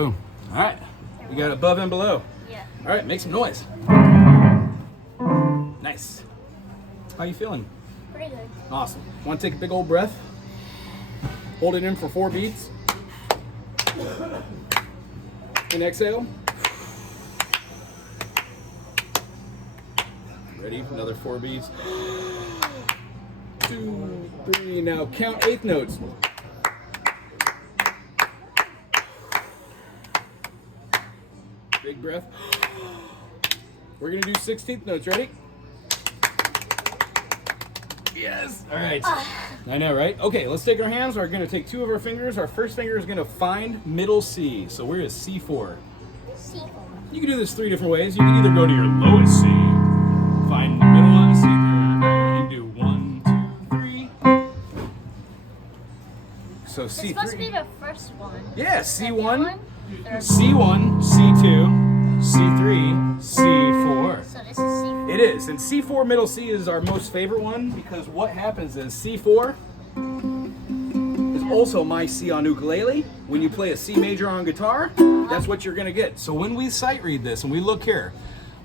Boom. All right. We got above and below. Yeah. All right, make some noise. Nice. How you feeling? Pretty good. Awesome. Want to take a big old breath? Hold it in for 4 beats. And exhale. Ready? Another 4 beats. 2, 3. Now count 8th notes. Big breath. We're going to do 16th notes. Ready? Yes. All right. I know, right? Okay, let's take our hands. We're going to take 2 of our fingers. Our first finger is going to find middle C. So we're at C4. C4. You can do this 3 different ways. You can either go to your lowest C, find the middle of C3, and do 1, 2, 3. So C3. It's supposed to be the first one. Yeah, C1, Third C1, C2, C3, C4. So this is C4. It is, and C4 middle C is our most favorite one because what happens is C4 is also my C on ukulele. When you play a C major on guitar, that's what you're gonna get. So when we sight read this and we look here,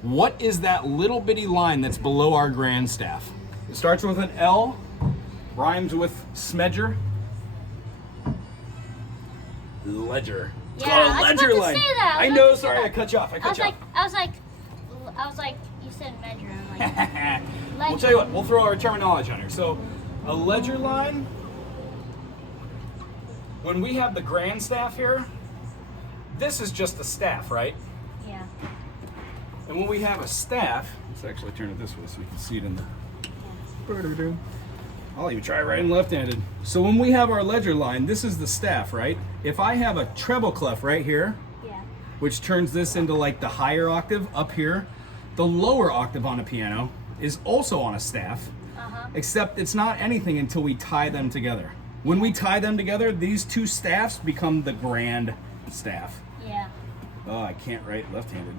what is that little bitty line that's below our grand staff? It starts with an L, rhymes with smedger. Ledger. It's Yeah, called a I was ledger about to line. say that. I know, sorry, I cut you off. I cut you off. I was like, you said measure. I'm like, We'll tell you what, we'll throw our terminology on here. So, a ledger line, when we have the grand staff here, this is just the staff, right? yeah. And when we have a staff, let's actually turn it this way so we can see it in the... I'll even try right and left-handed. So when we have our ledger line, this is the staff, right? If I have a treble clef right here, Yeah. which turns this into like the higher octave up here, the lower octave on a piano is also on a staff, except it's not anything until we tie them together. When we tie them together, these 2 staffs become the grand staff. Yeah. Oh, I can't write left-handed.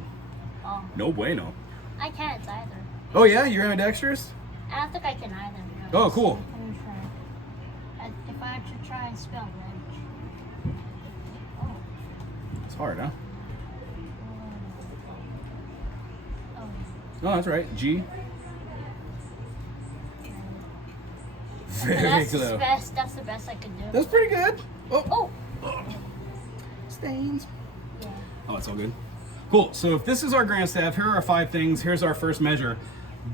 Oh. No bueno. I can't either. Oh yeah, you're ambidextrous? I don't think I can either. Oh, cool. I'm trying. If I should try and spell ledge. Oh. It's hard, huh? Oh. Oh, that's right. G. Very That's close. the best. That's the best I could do. That's pretty good. Oh. Oh. Stains. Yeah. Oh, it's all good. Cool. So if this is our grand staff, here are our 5 things. Here's our first measure.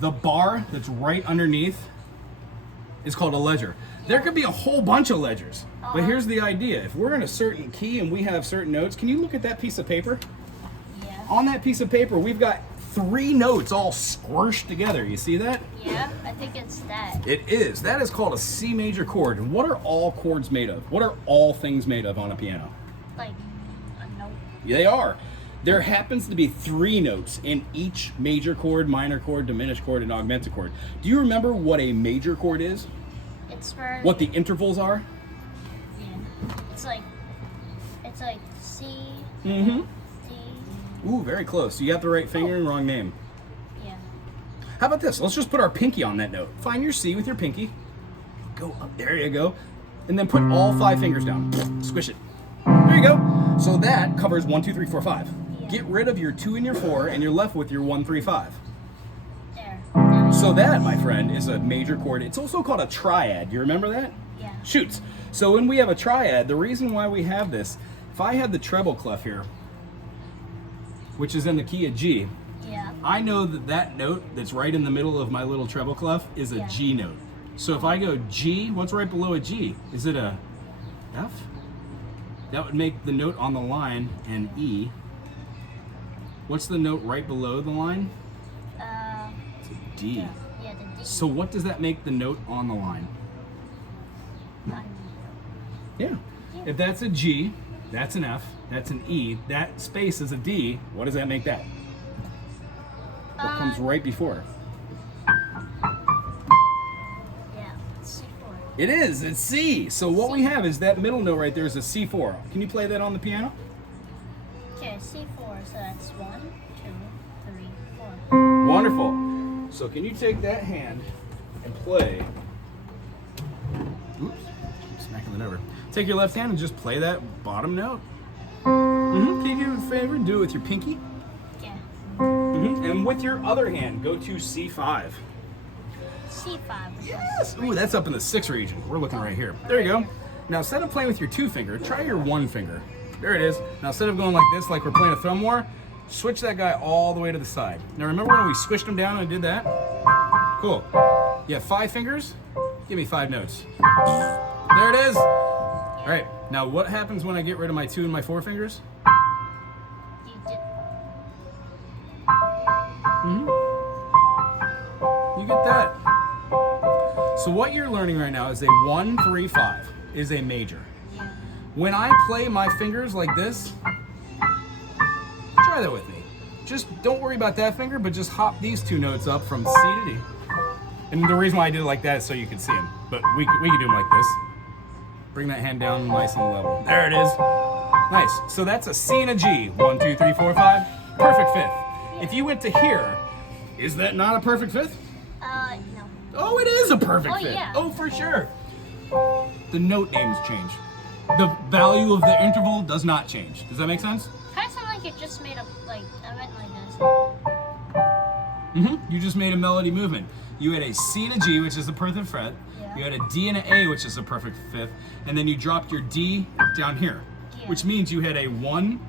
The bar that's right underneath is called a ledger. There could be a whole bunch of ledgers, but here's the idea. If we're in a certain key and we have certain notes, can you look at that piece of paper? Yeah. On that piece of paper, we've got 3 notes all squished together. You see that? Yeah. I think it's that. It is. That is called a C major chord. And what are all chords made of? What are all things made of on a piano? Like a note. They are. There happens to be 3 notes in each major chord, minor chord, diminished chord, and augmented chord. Do you remember what a major chord is? It's for. What the intervals are? Yeah. It's like C. Mm-hmm. D. Ooh, very close. You got the right finger and wrong name. Yeah. How about this? Let's just put our pinky on that note. Find your C with your pinky. Go up. There you go. And then put all 5 fingers down. Squish it. There you go. So that covers 1, 2, 3, 4, 5. Yeah. Get rid of your 2 and your 4, and you're left with your 1, 3, 5. There. So that, my friend, is a major chord. It's also called a triad. You remember that? Yeah. Shoots. So when we have a triad, the reason why we have this, if I had the treble clef here, which is in the key of G, Yeah. I know that that note that's right in the middle of my little treble clef is a Yeah. G note. So if I go G, what's right below a G? Is it a F? That would make the note on the line an E. What's the note right below the line? It's a D. Yeah, the D. So what does that make the note on the line? Yeah. If that's a G, that's an F, that's an E, that space is a D, what does that make that? What comes right before? Yeah, it's C4. It is, it's C. So what we have is that middle note right there is a C4. Can you play that on the piano? Okay, C4, so that's 1, 2, 3, 4. Wonderful. So can you take that hand and play? Oops, keep smacking it over. Take your left hand and just play that bottom note. Can you do a favor and do it with your pinky? Yeah. And with your other hand, go to C5. C5. Yes. Ooh, that's up in the 6 region. We're looking right here. There you go. Now, instead of playing with your 2 finger, try your 1 finger. There it is. Now, instead of going like this, like we're playing a thumb war, switch that guy all the way to the side. Now, remember when we squished him down and did that? Cool. You have 5 fingers? Give me 5 notes. There it is. All right. Now, what happens when I get rid of my 2 and my 4 fingers? You did. You get that. So what you're learning right now is a 1, 3, 5 is a major. Yeah. When I play my fingers like this, try that with me. Just don't worry about that finger, but just hop these 2 notes up from C to D. And the reason why I did it like that is so you can see them. But we can do them like this. Bring that hand down nice and level. There it is. Nice. So that's a C and a G. 1, 2, 3, 4, 5. Perfect 5th. If you went to here, is that not a perfect 5th? No. Oh, it is a perfect 5th. Yeah. Oh, for sure. The note names change. The value of the interval does not change. Does that make sense? Kind of sound like it just made a, like, I went like this. You just made a melody movement. You had a C and a G, which is the perfect fret. Yeah. You had a D and an A, which is a perfect 5th. And then you dropped your D down here, Yeah. which means you had a 1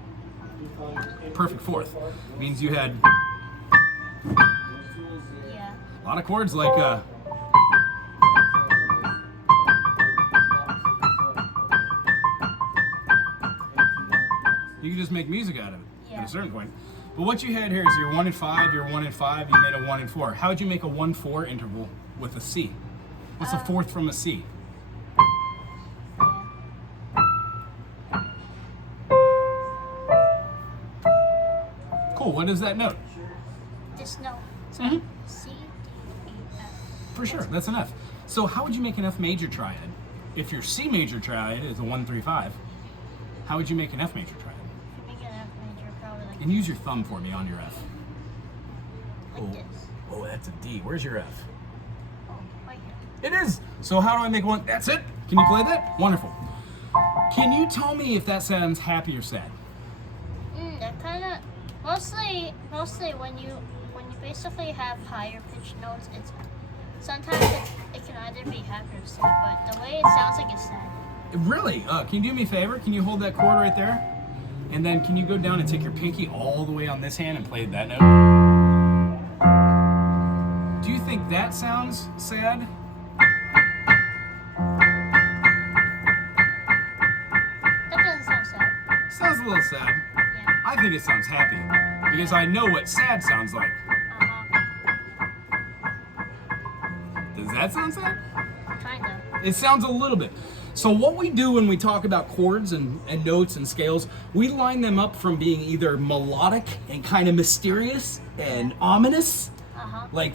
perfect 4th. Means you had Yeah. a lot of chords like you can just make music out of it at Yeah. a certain point. But what you had here is your 1 and 5, your 1 and 5, you made a 1 and 4. How would you make a 1-4 interval with a C? What's a 4th from a C? Cool, what is that note? This note. Mhm. C, D, E, F. For sure, that's an F. So how would you make an F major triad? If your C major triad is a 1, 3, 5, how would you make an F major triad? Make an F major, probably like, And use your thumb for me on your F. like Oh. this. Oh, that's a D. Where's your F? Oh, right here. It is. So how do I make one? That's it. Can you play that? Wonderful. Can you tell me if that sounds happy or sad? That kind of mostly when you basically have higher pitched notes, it can either be happy or sad. But the way it sounds like it's sad. Really? Can you do me a favor? Can you hold that chord right there? And then can you go down and take your pinky all the way on this hand and play that note? Do you think that sounds sad? That doesn't sound sad. Sounds a little sad. Yeah. I think it sounds happy because I know what sad sounds like. Does that sound sad? Kinda. It sounds a little bit. So what we do when we talk about chords and notes and scales, we line them up from being either melodic and kind of mysterious and ominous, like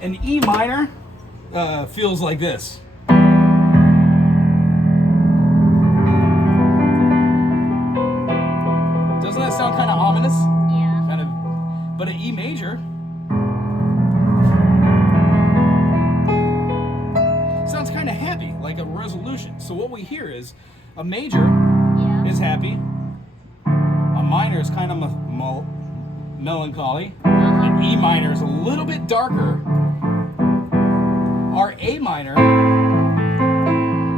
an E minor feels like this. Doesn't that sound kind of ominous? Yeah. Kind of, but an E major sounds kind of happy, like a resolution. So what we hear is a major Yeah. is happy, a minor is kind of melancholy, Uh-huh. an E minor is a little bit darker. Our A minor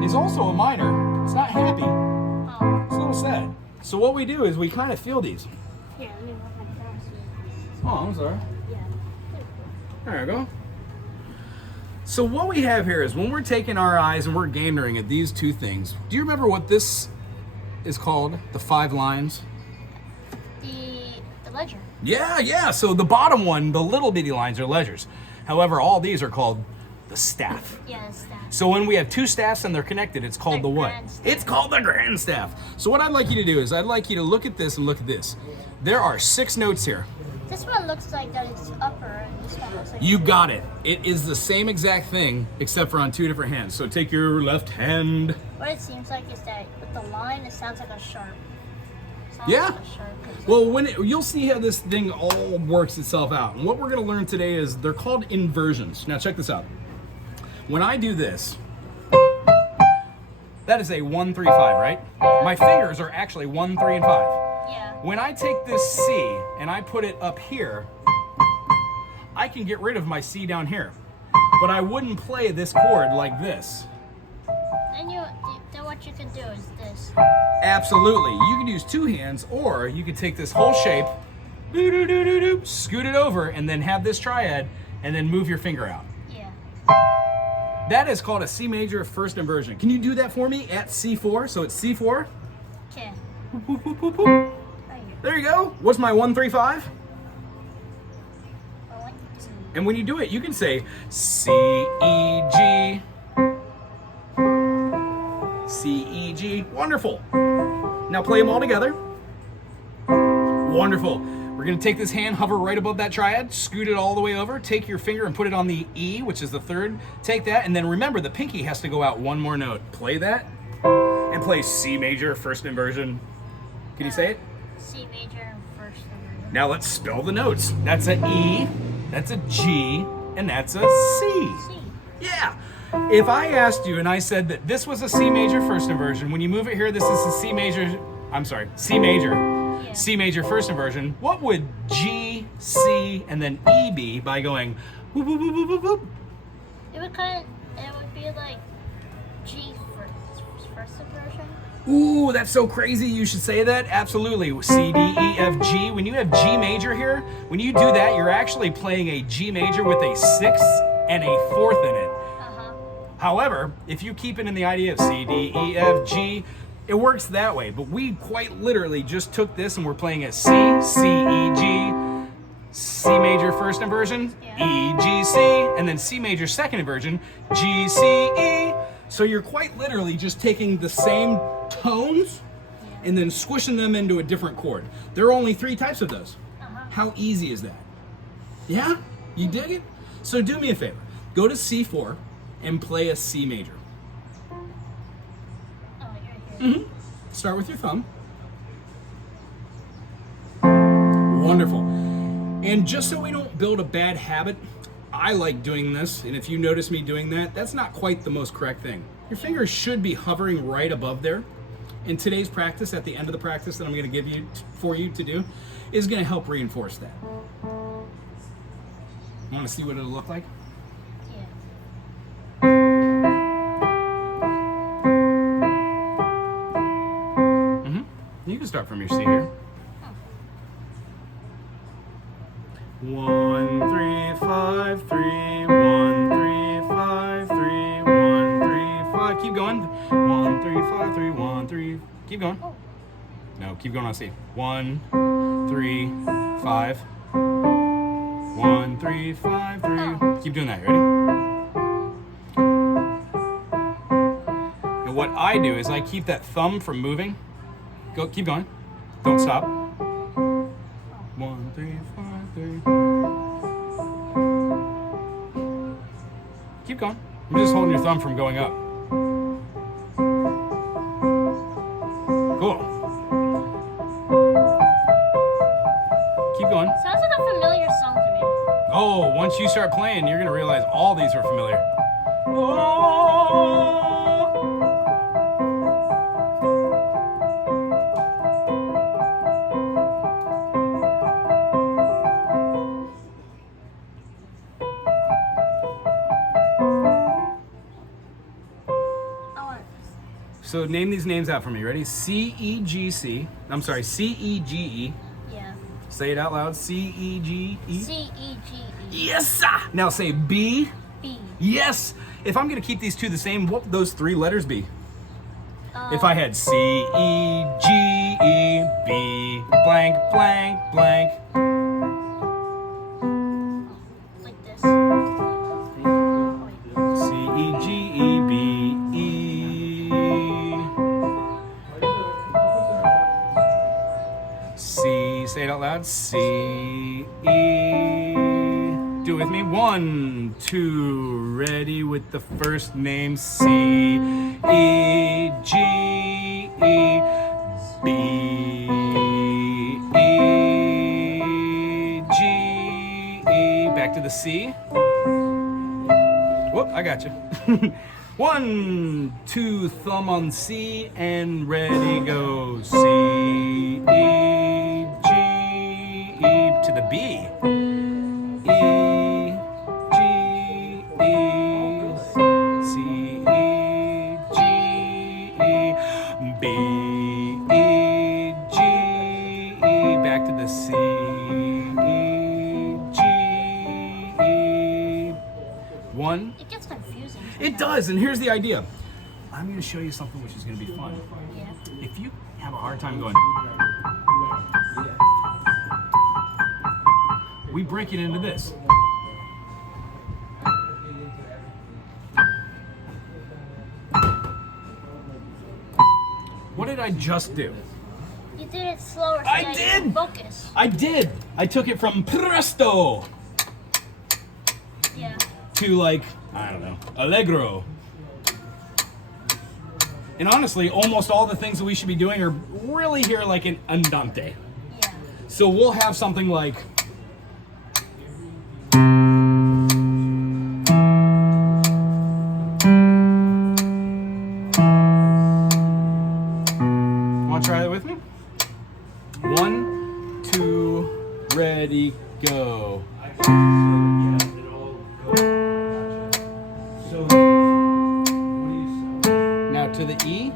is also a minor. It's not happy. Oh. It's a little sad. So what we do is we kind of feel these. Here, let me look my glasses. Oh, I'm sorry. Yeah. There we go. So what we have here is when we're taking our eyes and we're gandering at these 2 things, do you remember what this is called? The 5 lines? The ledger. Yeah. So the bottom one, the little bitty lines are ledgers. However, all these are called the staff. Yeah, it's that. So when we have 2 staffs and they're connected, it's called The the what? grand staff. It's called the grand staff. So what I'd like you to do is I'd like you to look at this and look at this. There are 6 notes here. This one looks like that it's upper, and this one looks like You got it. It is the same exact thing except for on 2 different hands. So take your left hand. What it seems like is that with the line, it sounds like a sharp. Sounds Yeah. Like a sharp. Well, you'll see how this thing all works itself out. And what we're going to learn today is they're called inversions. Now check this out. When I do this, that is a 1, 3, 5, right? My fingers are actually 1, 3, and 5. Yeah. When I take this C and I put it up here, I can get rid of my C down here. But I wouldn't play this chord like this. Then what you can do is this. Absolutely. You can use two hands, or you could take this whole shape, scoot it over, and then have this triad, and then move your finger out. Yeah. That is called a C major first inversion. Can you do that for me at C4? So it's C4. Okay. Right here. There you go. What's my 1, 3, 5? 1, 2. And when you do it, you can say C, E, G, C, E, G. Wonderful. Now play them all together. Wonderful. We're going to take this hand, hover right above that triad, scoot it all the way over, take your finger and put it on the E, which is the third. Take that, and then remember the pinky has to go out one more note. Play that, and play C major first inversion. Can you say it? C major first inversion. Now let's spell the notes. That's a E, that's a G, and that's a C. C. Yeah. If I asked you and I said that this was a C major first inversion, when you move it here, this is a C major, C major. Yeah. C major first inversion, what would G, C, and then E be by going whoop, whoop, whoop, whoop, whoop? It would be like G first inversion. Ooh, that's so crazy. You should say that. Absolutely. C, D, E, F, G. When you have G major here, when you do that, you're actually playing a G major with a sixth and a fourth in it. However, if you keep it in the idea of C, D, E, F, G, it works that way. But we quite literally just took this and we're playing a C, C, E, G, C major first inversion, E, G, C, and then C major second inversion, G, C, E. So you're quite literally just taking the same tones and then squishing them into a different chord. There are only 3 types of those. How easy is that? Yeah? You dig it? So do me a favor. Go to C4 and play a C major. Oh, you're here. Start with your thumb. Wonderful. And just so we don't build a bad habit, I like doing this, and if you notice me doing that, that's not quite the most correct thing. Your fingers should be hovering right above there. In today's practice, at the end of the practice that I'm going to give you for you to do, is going to help reinforce that. You want to see what it'll look like? You can start from your C here. 1, 3, 5, 3, 1, 3, 5, 3, 1, 3, 5. Keep going. 1, 3, 5, 3, 1, 3. Keep going. No, keep going on C. 1, 3, 5. 1, 3, 5, 3. Keep doing that. Ready? And what I do is I keep that thumb from moving. Go, keep going. Don't stop. 1, 3, 5, 3. Keep going. I'm just holding your thumb from going up. Cool. Keep going. Sounds like a familiar song to me. Oh, once you start playing, you're gonna realize all these are familiar. Oh. So name these names out for me. Ready? C-E-G-C. I'm sorry, C-E-G-E. Yeah. Say it out loud. C-E-G-E. C-E-G-E. Yes, sir. Now say B. B. Yes. If I'm going to keep these two the same, what would those 3 letters be? If I had C-E-G-E, B, blank, blank, blank. Like this. C-E-G-E-B-E. C, say it out loud. C-E. Do it with me. 1, 2, ready with the first name. C-E-G-E-B-E-G-E. Back to the C. Whoop, I got you. 1, 2, thumb on C, and ready, go. C, E, to the B. E, G, E, C, E, G, E, B, E, G, E, back to the C, E, G, E. One. It gets confusing. It does, and here's the idea. I'm going to show you something which is going to be fun. Yeah. If you have a hard time going, we break it into this. What did I just do? You did it slower. So I that you did! can focus. I did! I took it from presto Yeah. to like, I don't know, allegro. And honestly, almost all the things that we should be doing are really here like an andante. Yeah. So we'll have something like, want to try that with me? 1, 2, ready, go. Now to the E.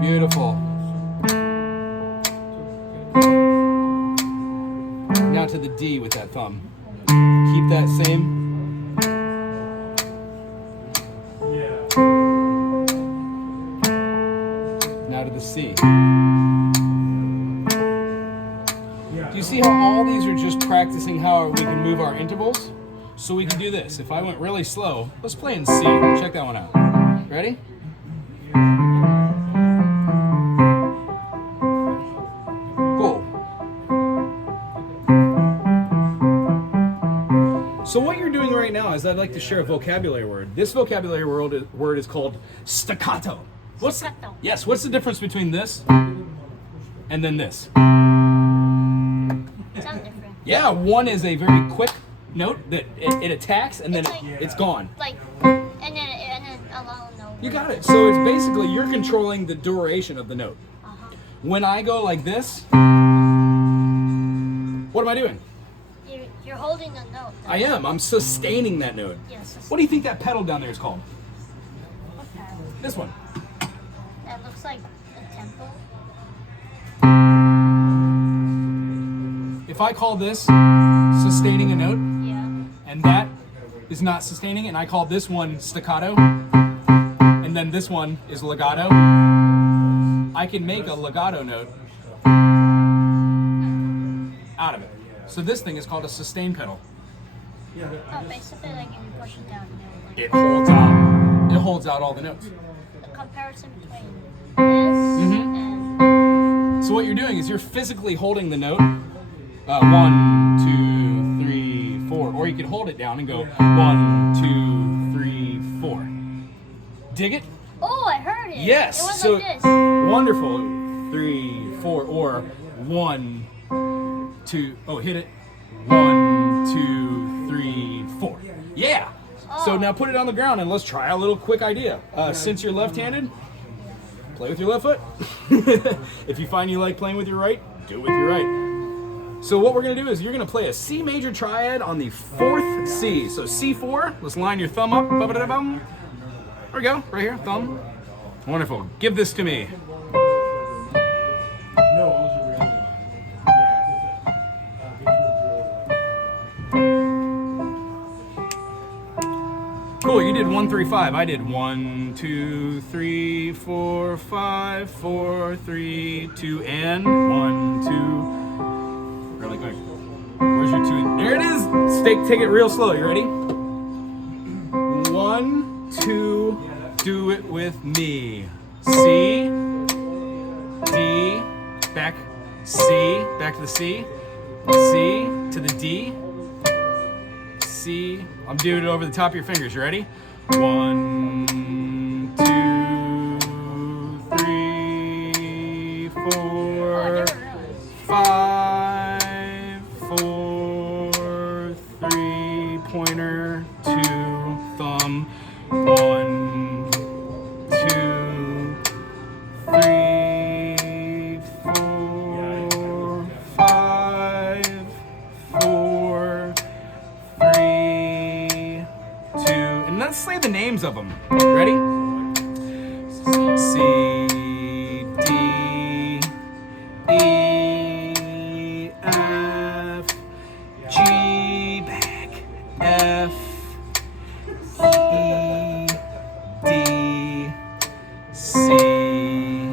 Beautiful. Now to the D with that thumb. Keep that same. Now to the C. Do you see how all these are just practicing how we can move our intervals? So we can do this. If I went really slow, let's play in C. Check that one out. Ready? Cool. So what you're doing right now is I'd like to share a vocabulary word. This vocabulary word is called staccato. Staccato. Yes, what's the difference between this and then this? Sounds different. Yeah, one is a very quick note that it attacks and then It's like- it's gone. Like, and then a long note. You got it. So it's basically you're controlling the duration of the note. Uh-huh. When I go like this, what am I doing? You're holding the note. Though. I am. I'm sustaining that note. Yes. What do you think that pedal down there is called? Okay. This one. That looks like a tempo. If I call this sustaining a note, Yeah. and that is not sustaining, and I call this one staccato, and then this one is legato, I can make a legato note out of it. So this thing is called a sustain pedal. Oh, basically like if you push it down, like It holds out all the notes. the comparison between this Mhm. and So what you're doing is you're physically holding the note, 1, 2, 3, 4, or you can hold it down and go 1, 2, 3, 4. Dig it? oh, I heard it. Yes. It was So like this. wonderful. 3, 4, or 1, 2. Oh, hit it. 1, 2, 3, 4. Yeah. So Oh. now put it on the ground and let's try a little quick idea. Since you're left-handed, play with your left foot. If you find you like playing with your right, do it with your right. So what we're gonna do is you're gonna play a C major triad on the 4th C. So C4, let's line your thumb up. Ba-ba-da-bum. There we go, right here, thumb. Wonderful, give this to me. Cool, you did 1, 3, 5. I did 1, 2, 3, 4, 5, 4, 3, 2, and 1, 2. Really quick. Where's your 2? There it is. Take it real slow. You ready? 1, 2. Do it with me. C, D, back, C, back to the C, C to the D. C. I'm doing it over the top of your fingers. You ready? 1, 2, 3, 4, Oh, I never realized. 5, 4, 3, pointer, 2, thumb, 1, 2, 3, 4, 5, names of them. Ready? C, D, E, F, G, back, F, E, D, C.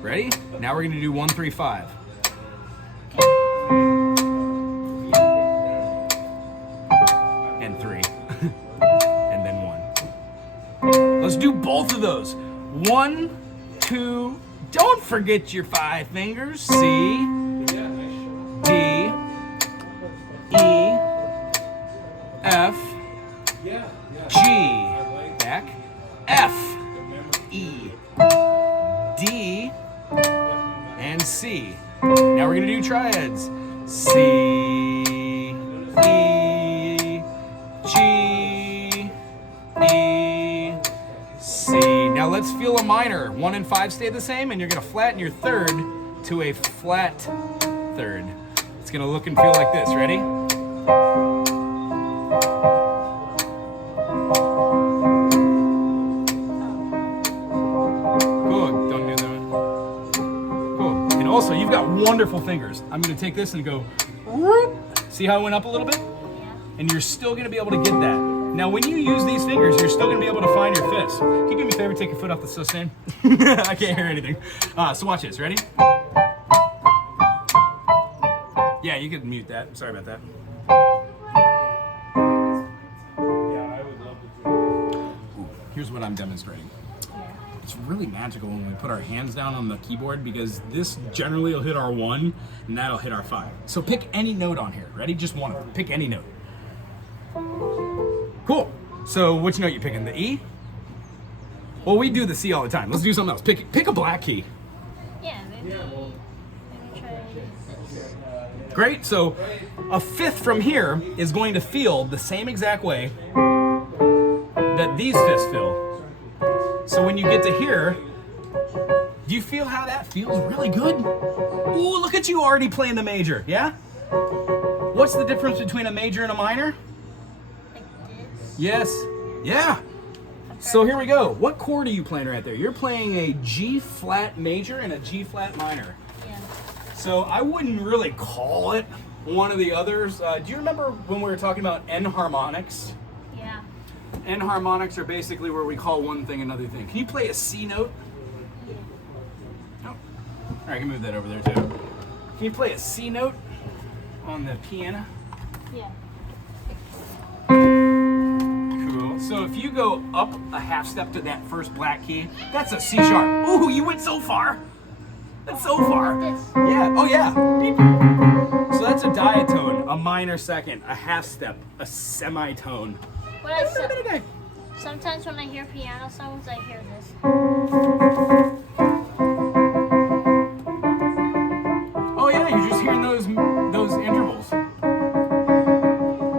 Ready? Now we're gonna do 1, 3, 5. And 3. And then 1. Let's do both of those. 1, 2, don't forget your 5 fingers. C, D, E, F, G, back, F, E, D, and C. Now we're gonna do triads. C, E, G, E, C. Now let's feel a minor. 1 and 5 stay the same, and you're gonna flatten your third to a flat third. It's gonna look and feel like this. Ready? Cool. Don't do that. Cool. And also, you've got wonderful fingers. I'm gonna take this and go. Whoop. See how it went up a little bit? Yeah. And you're still gonna be able to get that. Now, when you use these fingers, you're still gonna be able to find your fist. Can you do me a favor, take your foot off the sustain? I can't hear anything. So watch this, ready? Yeah, you can mute that. Sorry about that. Ooh, here's what I'm demonstrating. It's really magical when we put our hands down on the keyboard because this generally will hit our 1 and that'll hit our 5. So pick any note on here. Ready? Just one of them. Pick any note. Cool. So which note you picking? The E? Well, we do the C all the time. Let's do something else. Pick a black key. Yeah, maybe try this. Great. So a fifth from here is going to feel the same exact way that these fifths feel. So when you get to here, do you feel how that feels really good? Ooh, look at you already playing the major, yeah? What's the difference between a major and a minor? Like this. Yes. Yeah. So here we go. What chord are you playing right there? You're playing a G flat major and a G flat minor. Yeah. So I wouldn't really call it one of the others. Do you remember when we were talking about enharmonics? Yeah. Enharmonics are basically where we call one thing another thing. Can you play a C note? No. All right, I can move that over there too. Can you play a C note on the piano? Yeah. Cool. So if you go up a half step to that first black key, that's a C sharp. Ooh, you went so far. That's so far. Like this. Yeah. Oh yeah. So that's a diatone, a minor second, a half step, a semitone. What I sometimes when I hear piano songs, I hear this. Oh yeah, you're just hearing those intervals.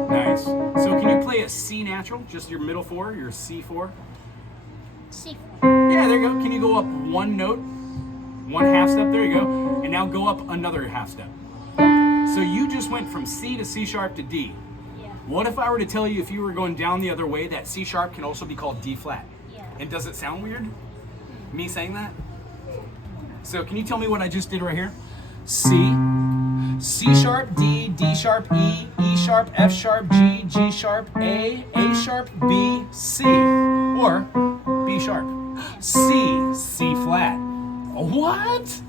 Nice. So can you play a C natural? Just your middle 4, your C4? C4. Yeah, there you go. Can you go up one note, one half step? There you go. And now go up another half step. So you just went from C to C sharp to D. Yeah. What if I were to tell you if you were going down the other way, that C sharp can also be called D flat? Yeah. And does it sound weird? Me saying that? So can you tell me what I just did right here? C, C sharp, D, D sharp, E, E sharp, F sharp, G, G sharp, A sharp, B, C, or B sharp. C, C flat. What?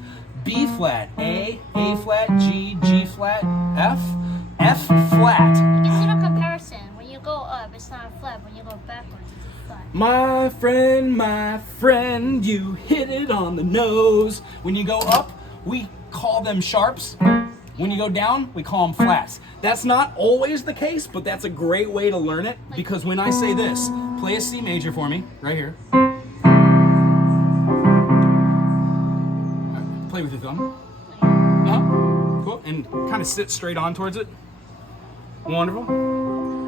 B flat, A flat, G, G flat, F flat. You can see the comparison. When you go up, it's not flat. When you go backwards, it's flat. My friend, you hit it on the nose. When you go up, we call them sharps. When you go down, we call them flats. That's not always the case, but that's a great way to learn it because when I say this, play a C major for me, right here. Play with your thumb. Cool. And kind of sit straight on towards it. Wonderful.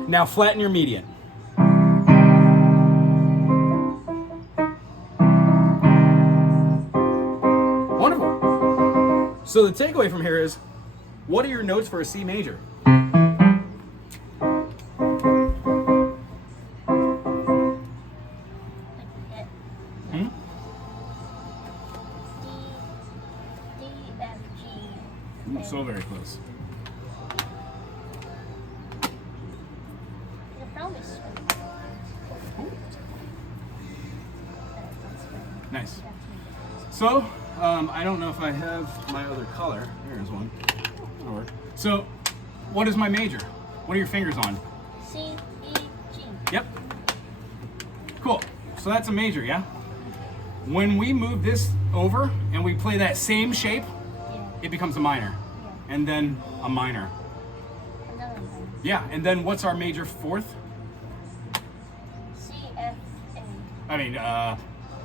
Now flatten your median. Wonderful. So the takeaway from here is, what are your notes for a C major? Ooh, so very close. You'll probably swim. Ooh. Nice. So, I don't know if I have my other color. Here's one. That'll work. So, what is my major? What are your fingers on? C, E, G. Yep. Cool. So that's a major, yeah? When we move this over and we play that same shape, Yeah. it becomes a minor. Yeah. And then a minor. Another one. Yeah, and then what's our major fourth? C, F, A. I mean,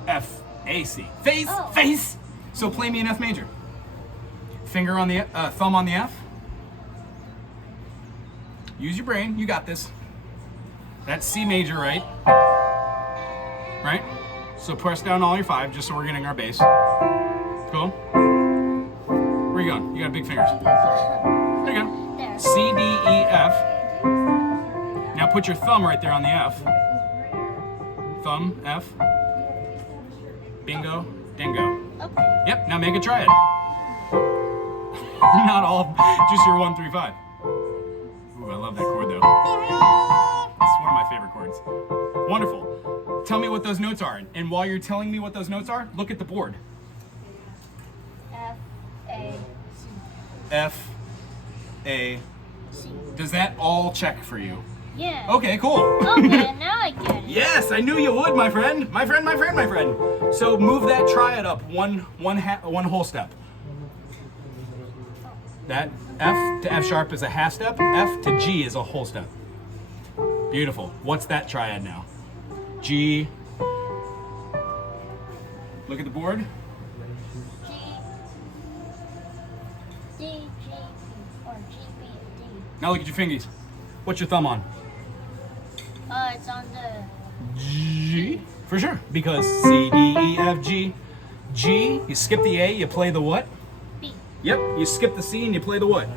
F, A, C. Face! Oh. Face! So play me an F major. Finger on the, thumb on the F. Use your brain, you got this. That's C major, right? Right? So press down all your 5 just so we're getting our bass. Cool. Where you going? You got big fingers. There you go. There. C, D, E, F. Now put your thumb right there on the F. Thumb, F. Bingo, dingo. Okay. Yep, now make a triad. Not all, just your 1, 3, 5. Ooh, I love that chord though. It's one of my favorite chords. Wonderful. Tell me what those notes are. And while you're telling me what those notes are, look at the board. F, A, C. F, A. C. Does that all check for you? Yeah. Okay, cool. Okay, now I get it. Yes, I knew you would, my friend. My friend, my friend, my friend. So move that triad up one whole step. That F to F sharp is a half step. F to G is a whole step. Beautiful. What's that triad now? G. Look at the board. G, D, G, B, or G, B, D. Now look at your fingies. What's your thumb on? It's on the G. For sure. Because C, D, E, F, G. G, you skip the A, you play the what? B, Yep, you skip the C and you play the what?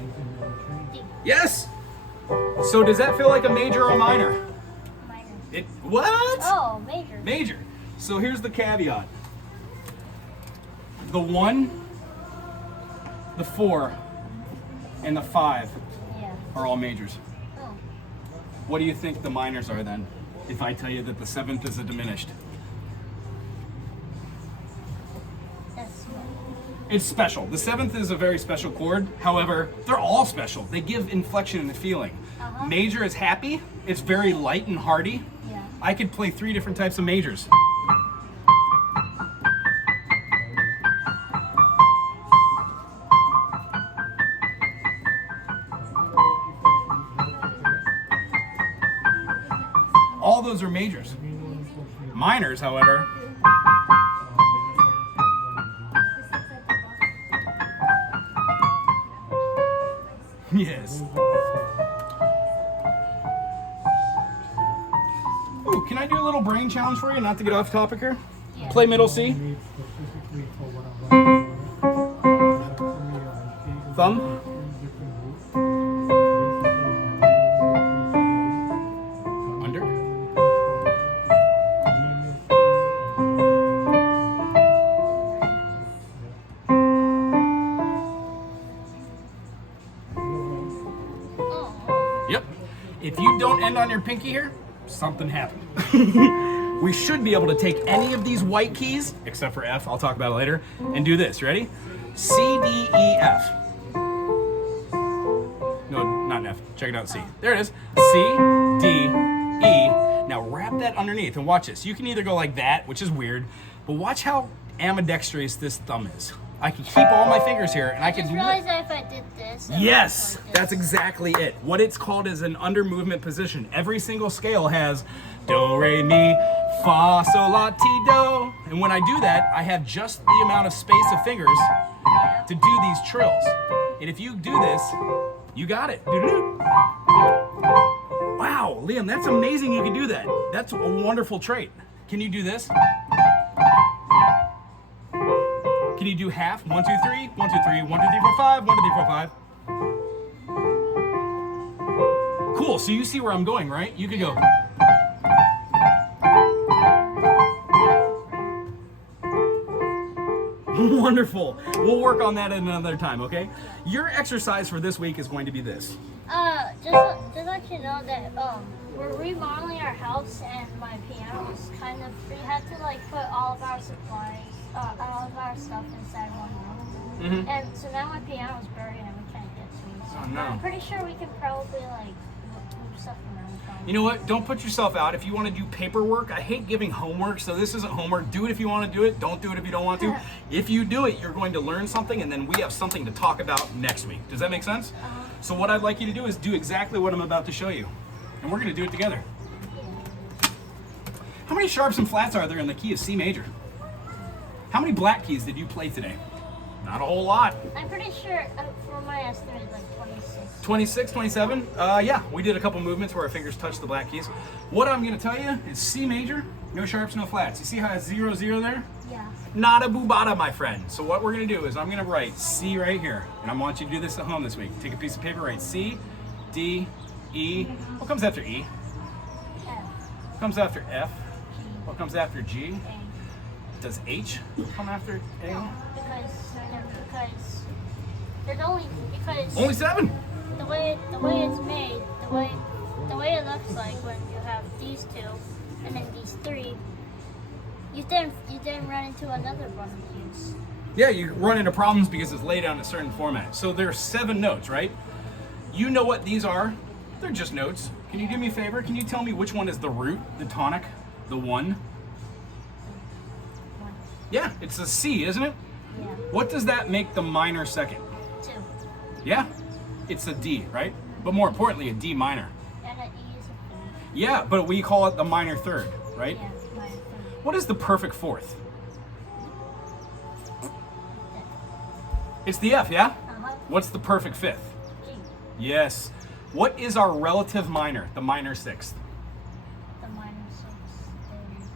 D, Yes! So does that feel like a major or a minor? minor. It what? Oh, major. Major. So here's the caveat. The 1, the 4, and the 5 Yeah. are all majors. Oh. What do you think the minors are then? If I tell you that the 7th is a diminished. That's what. It's special. The 7th is a very special chord. However, they're all special. They give inflection and feeling. Uh-huh. Major is happy. It's very light and hearty. Yeah. I could play 3 different types of majors. All those are majors. Minors, however, yes. Ooh, can I do a little brain challenge for you, not to get off topic here? Yeah. Play middle C. Thumb. Under. Oh. Yep. If you don't end on your pinky here, something happened. We should be able to take any of these white keys, except for F, I'll talk about it later, and do this. Ready? C, D, E, F. No, not an F. Check it out, C. There it is. C, D, E. Now wrap that underneath and watch this. You can either go like that, which is weird, but watch how ambidextrous this thumb is. I can keep all my fingers here and I Just can realized that if I did this. I Yes, would go like that's this. exactly it. What it's called is an under movement position. Every single scale has do, re, mi, fa, sol, la, ti, do. And when I do that, I have just the amount of space of fingers Yeah. to do these trills. And if you do this, you got it. Doo-doo. Wow, Liam, that's amazing you can do that. That's a wonderful trait. Can you do this? Can you do half? 1, 2, 3, 1, 2, 3, 1, 2, 3, 4, 5, 1, 2, 3, 4, 5. Cool, so you see where I'm going, right? You could go. Wonderful. We'll work on that at another time, okay? Your exercise for this week is going to be this. Just to let you know that we're remodeling our house and my piano is kind of. We had to like put all of our supplies, all of our stuff inside one room, and so now my piano is buried and we can't get to it. So Oh, no. I'm pretty sure we can probably like move stuff around. You know what? Don't put yourself out. If you want to do paperwork, I hate giving homework, so this isn't homework. Do it if you want to do it. Don't do it if you don't want to. If you do it, you're going to learn something, and then we have something to talk about next week. Does that make sense? So what I'd like you to do is do exactly what I'm about to show you, and we're going to do it together. How many sharps and flats are there in the key of C major? How many black keys did you play today? Not a whole lot. I'm pretty sure for my estimate it's like 26. 26, 27? Yeah, we did a couple movements where our fingers touched the black keys. What I'm going to tell you is C major, no sharps, no flats. You see how it's 0, 0 there? Yeah. Not a boobada, my friend. So what we're going to do is I'm going to write C right here. And I want you to do this at home this week. Take a piece of paper, write C, D, E. What comes after E? F. What comes after F? What comes after G? A. Does H come after A? No, because there's Only 7. the way it's made, the way it looks like when you have these two and then these three, you then run into another one of these. Yeah, you run into problems because it's laid out in a certain format. So there's 7 notes, right? You know what these are? They're just notes. Can you do me a favor? Can you tell me which one is the root, the tonic, the 1? One. Yeah, it's a C, isn't it? Yeah. What does that make the minor second? 2. Yeah, it's a D, right? But more importantly, a D minor. And an E is a 3. Yeah, but we call it the minor third, right? Yeah, minor 3. What is the perfect fourth? It's the F, yeah? What's the perfect fifth? G. Yes. What is our relative minor, the minor sixth? The minor 6 is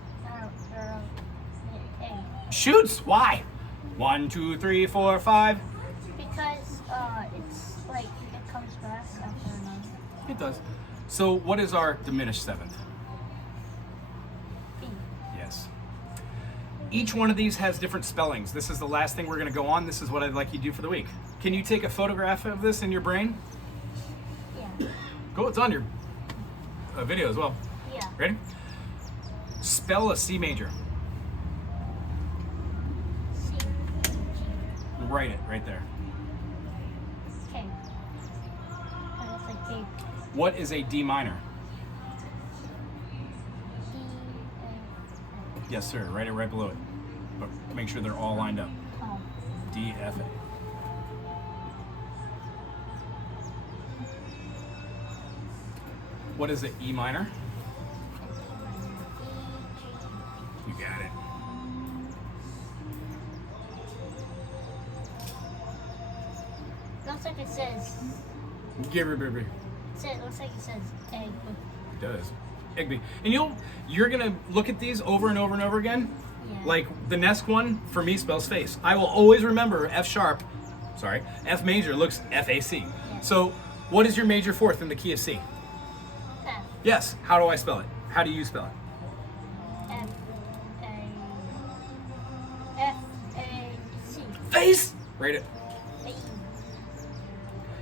A. Shoots. Why? 1, 2, 3, 4, 5. Because it's like it comes back after another. It does. So what is our diminished seventh? B. Yes. Each one of these has different spellings. This is the last thing we're going to go on. This is what I'd like you to do for the week. Can you take a photograph of this in your brain? Yeah. Go. It's on your video as well. Yeah. Ready? Spell a C major. C. G. Write it right there. K. And it's like K. What is a D minor? D. A. Yes, sir. Write it right below it. But make sure they're all lined up. Oh. D, F, A. What is it? E minor? You got it. Looks like it says. Give her, baby. Looks like it says egg. It does. Igby. And you're gonna look at these over and over and over again. Yeah. Like the next one for me spells face. I will always remember F sharp. Sorry, F major looks F-A-C. Yeah. So, what is your major fourth in the key of C? F. Yes. How do I spell it? How do you spell it? F. A. F. A. C. Face. Rate it. A.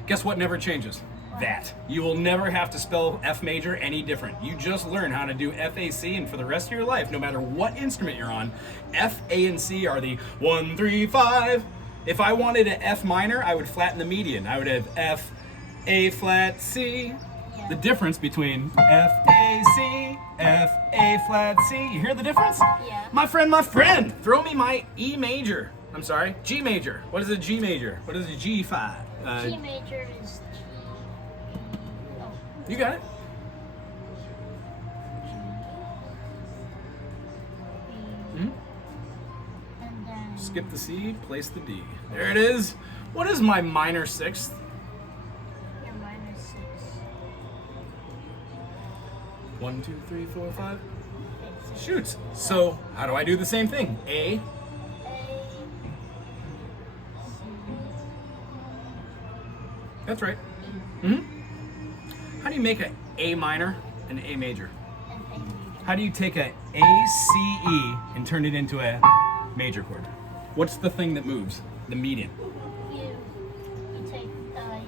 Guess what never changes? That. You will never have to spell F major any different. You just learn how to do F-A-C, and for the rest of your life, no matter what instrument you're on, F, A, and C are the 1, 3, 5. If I wanted an F minor, I would flatten the median. I would have F, A flat, C. Yeah. The difference between F, A, C, F, A flat, C. You hear the difference? Yeah. My friend, throw me my E major. I'm sorry, G major. What is a G major? What is a G5? G major is G. Oh. You got it. B. And then. Skip the C, place the D. There it is. What is my minor sixth? Your minor 6. 1, 2, 3, 4, 5. It's Shoots. So how do I do the same thing? A. A. C. That's right. E. How do you make an A minor and A major? And A major. How do you take a A, C, E and turn it into a major chord? What's the thing that moves? The median. You take it to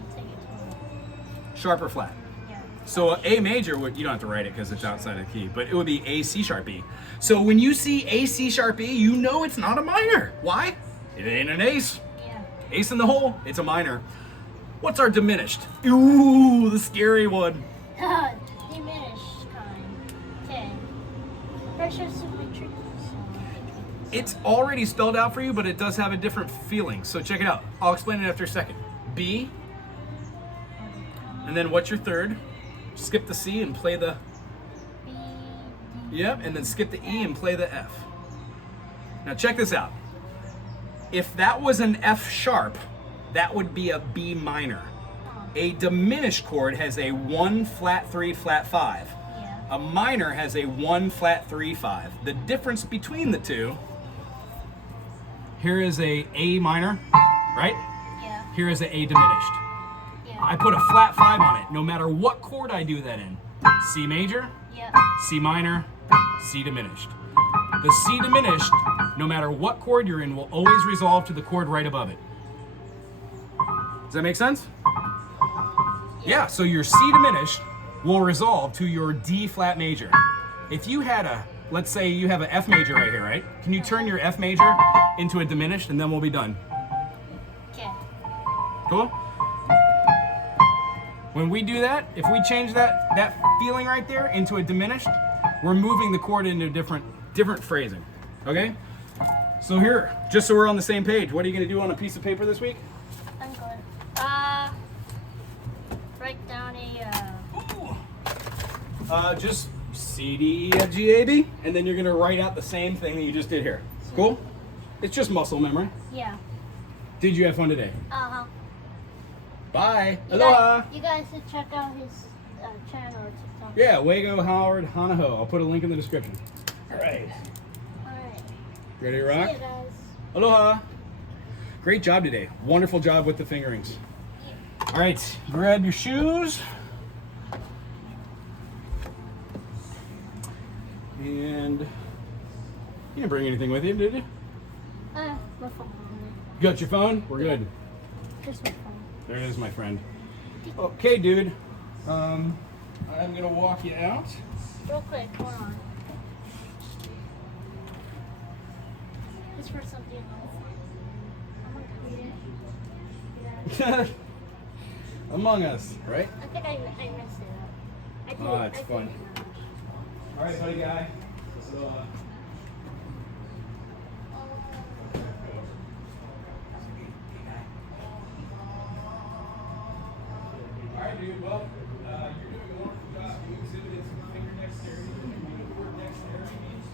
Sharp or flat? yeah. So A major would, you don't have to write it because it's outside of the key, but it would be A C sharp E. So when you see A C sharp E, you know it's not a minor. Why? It ain't an ace. Yeah. Ace in the hole, it's a minor. What's our diminished? Ooh, the scary one. Diminished kind. Okay. Pressure symmetry. It's already spelled out for you, but it does have a different feeling. So check it out. I'll explain it after a second. B, and then what's your third? Skip the C and play the, B, yep, and then skip the E and play the F. Now check this out. If that was an F sharp, that would be a B minor. A diminished chord has a 1 flat 3 flat 5. yeah. A minor has a 1 flat 3 5. The difference between the two, here is a A minor, right? Yeah. Here is a A diminished. Yeah. I put a flat 5 on it, no matter what chord I do that in. C major, Yeah. C minor, C diminished. The C diminished, no matter what chord you're in, will always resolve to the chord right above it. Does that make sense? Yeah, so your C diminished will resolve to your D flat major. If you had a, let's say you have an F major right here, right? Can you turn your F major into a diminished and then we'll be done? Okay. Cool? When we do that, if we change that feeling right there into a diminished, we're moving the chord into different phrasing. Okay? So here, just so we're on the same page, what are you going to do on a piece of paper this week? I'm good. Write down a Just C, D, E, F, G, A, B, and then you're going to write out the same thing that you just did here. Cool? It's just muscle memory. yeah. Did you have fun today? Uh-huh. Bye. You Aloha. guys should check out his channel or TikTok. Yeah, Wago Howard Hanaho. I'll put a link in the description. All right. Alright. Ready to rock? See you guys. Aloha. Great job today. Wonderful job with the fingerings. All right, grab your shoes. And you didn't bring anything with you, did you? My phone. You got your phone? We're good. Just my phone. There it is, my friend. Okay, dude. I'm gonna walk you out. Real quick, hold on. It's for something else. I'm gonna read it. Among Us, right? I think I messed it up. I did, Oh, it's I did fun. it. All right, buddy guy. So, all right, dude. Well, you're doing a wonderful job. You exhibited some finger dexterity. You know what dexterity means?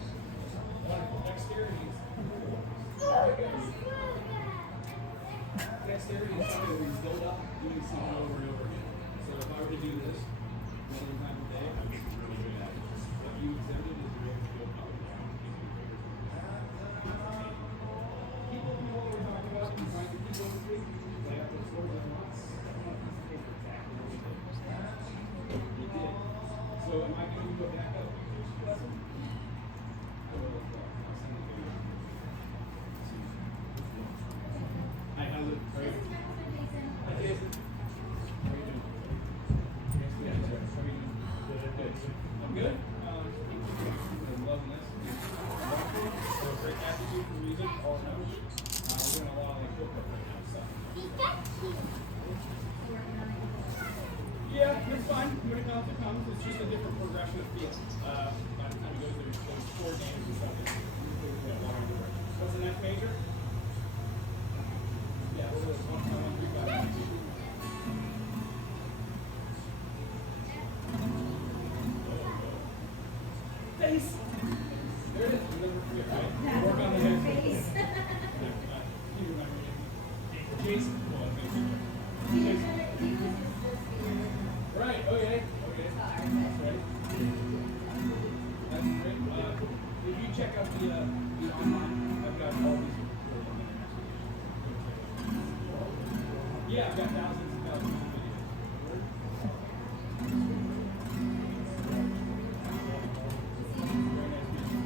Wonderful. Dexterity means dexterity is something where you build up doing something over and over again. So if I were to do this one time a day, I would be really good at it. What you exhibited is you're able to build up. People who know what we're talking about, you find the people who play up those chords and lots. You did. So am I going to go back up? Hi, how's it? How are you? Hi, Jason. How are you doing? Yeah, how are you doing? Good. I'm good. I'm loving this. So great attitude for music, all around. We're doing a lot of like hip hop right now, so. Yeah, it's fine. When it comes, it comes. It's just a different progression of feel. By the time it goes through those chord names and stuff, it's a lot of direction. What's the next major? Yeah, what was 1, 1, 3, 5, 1, 2. Face. There it is. You never forget, right? Work on the face. You remember it. Jason. Well, Jason. Right. Okay. Okay. That's right. That's great. If you check out the online, I've got all these. Yeah, I've got thousands and thousands of videos. Very nice meeting you.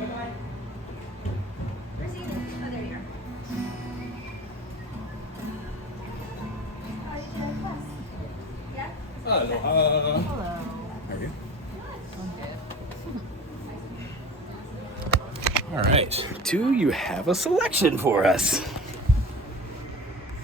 Bye-bye. Hello. How are you? I'm good. All right. Do you have a selection for us?